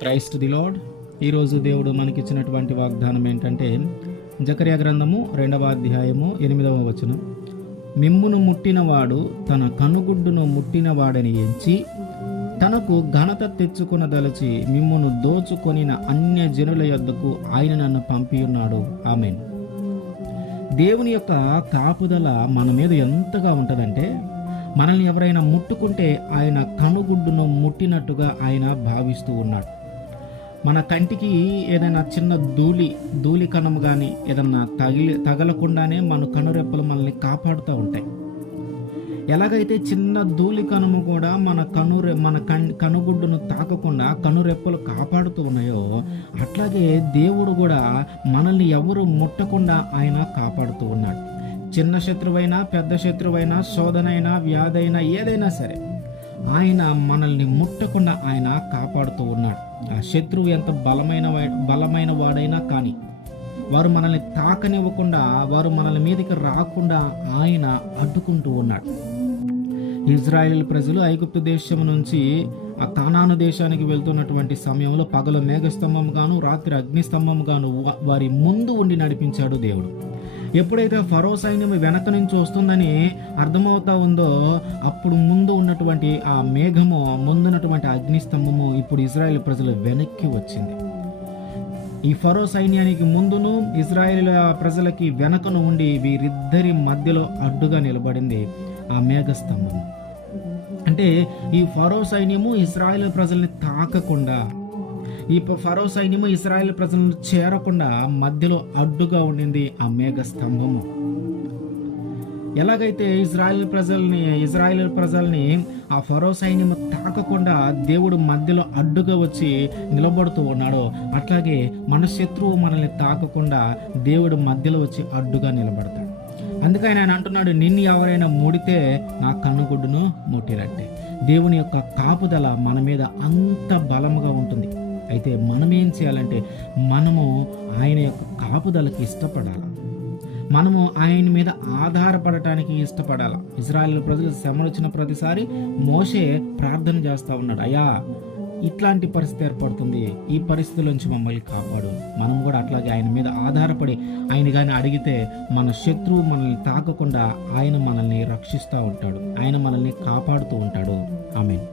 Christ the lord. ఈరోజు దేవుడు మనకిచ్చినటువంటి వాగ్దానం ఏంటంటే, జకర్యా గ్రంథము 2వ అధ్యాయము 8వ వచనం. మిమ్మును ముట్టినవాడు తన కనుగుడ్డును ముట్టినవాడని ఎంచి తనకు ఘనత తెచ్చుకొనదలచి మిమ్మును దోచుకొనిన అన్య జనుల యొద్దకు ఆయన నన్ను పంపియున్నాడు. ఆమేన్. దేవుని యొక్క కాపుదల మన మీద ఎంతగా ఉంటుందంటే, మనల్ని ఎవరైనా ముట్టుకుంటే ఆయన కనుగుడ్డును ముట్టినట్టుగా ఆయన భావిస్తూ ఉన్నాడు. మన కంటికి ఏదైనా చిన్న ధూళి కణము కానీ ఏదన్నా తగలకుండానే మన కనురెప్పలు మనల్ని కాపాడుతూ ఉంటాయి. ఎలాగైతే చిన్న ధూళి కణము కూడా మన కనుగుడ్డును తాకకుండా కనురెప్పలు కాపాడుతూ ఉన్నాయో, అట్లాగే దేవుడు కూడా మనల్ని ఎవరు ముట్టకుండా ఆయన కాపాడుతూ ఉన్నాడు. చిన్న శత్రువైనా పెద్ద శత్రువైనా శోధనైనా వ్యాధైనా ఏదైనా సరే ఆయన మనల్ని ముట్టకుండా ఆయన కాపాడుతూ ఉన్నాడు. ఆ శత్రువు ఎంత బలమైన వాడైనా కానీ వారు మనల్ని తాకనివ్వకుండా, వారు మనల్ని మీదకి రాకుండా ఆయన అడ్డుకుంటూ ఉన్నాడు. ఇజ్రాయేల్ ప్రజలు ఐగుప్తు దేశం నుంచి ఆ కానాను దేశానికి వెళ్తున్నటువంటి సమయంలో పగలు మేఘస్తంభం గాను రాత్రి అగ్నిస్తంభం గాను వారి ముందు ఉండి నడిపించాడు దేవుడు. ఎప్పుడైతే ఫరో సైన్యం వెనక నుంచి వస్తుందని అర్థమవుతా ఉందో, అప్పుడు ముందు ఉన్నటువంటి ఆ మేఘము, ముందున్నటువంటి అగ్నిస్తంభము ఇప్పుడు ఇజ్రాయేల్ ప్రజలు వెనక్కి వచ్చింది. ఈ ఫరో సైన్యానికి ముందును ఇజ్రాయేల్ ప్రజలకి వెనకను ఉండి వీరిద్దరి మధ్యలో అడ్డుగా నిలబడింది ఆ మేఘస్తంభము. అంటే ఈ ఫరో సైన్యము ఇజ్రాయేల్ ప్రజల్ని తాకకుండా, ఈ ఫరో సైన్యము ఇజ్రాయేల్ ప్రజలను చేరకుండా మధ్యలో అడ్డుగా ఉండింది ఆ మేఘస్తంభము. ఎలాగైతే ఇజ్రాయేల్ ప్రజల్ని ఆ ఫరో సైన్యము తాకకుండా దేవుడు మధ్యలో అడ్డుగా వచ్చి నిలబడుతూ ఉన్నాడో, అట్లాగే మన శత్రువు మనల్ని తాకకుండా దేవుడు మధ్యలో వచ్చి అడ్డుగా నిలబడతాడు. అందుకని ఆయన అంటున్నాడు, నిన్ను ఎవరైనా ముడితే నా కన్నుగుడ్డును ముట్టినట్టే. దేవుని యొక్క కాపుదల మన మీద అంత బలముగా ఉంటుంది. అయితే మనం ఏం చేయాలంటే, మనము ఆయన యొక్క కాపుదలకి ఇష్టపడాలి. మనము ఆయన మీద ఆధారపడటానికి ఇష్టపడాలి. ఇజ్రాయేల్ ప్రజలు శ్రమ వచ్చిన ప్రతిసారి మోషే ప్రార్థన చేస్తూ ఉన్నాడు, అయ్యా ఇట్లాంటి పరిస్థితి ఏర్పడుతుంది, ఈ పరిస్థితుల నుంచి మమ్మల్ని కాపాడు. మనం కూడా అట్లాగే ఆయన మీద ఆధారపడి ఆయన కానీ అడిగితే మన శత్రువు మనల్ని తాకకుండా ఆయన మనల్ని రక్షిస్తూ ఉంటాడు, ఆయన మనల్ని కాపాడుతూ ఉంటాడు. ఆమేన్.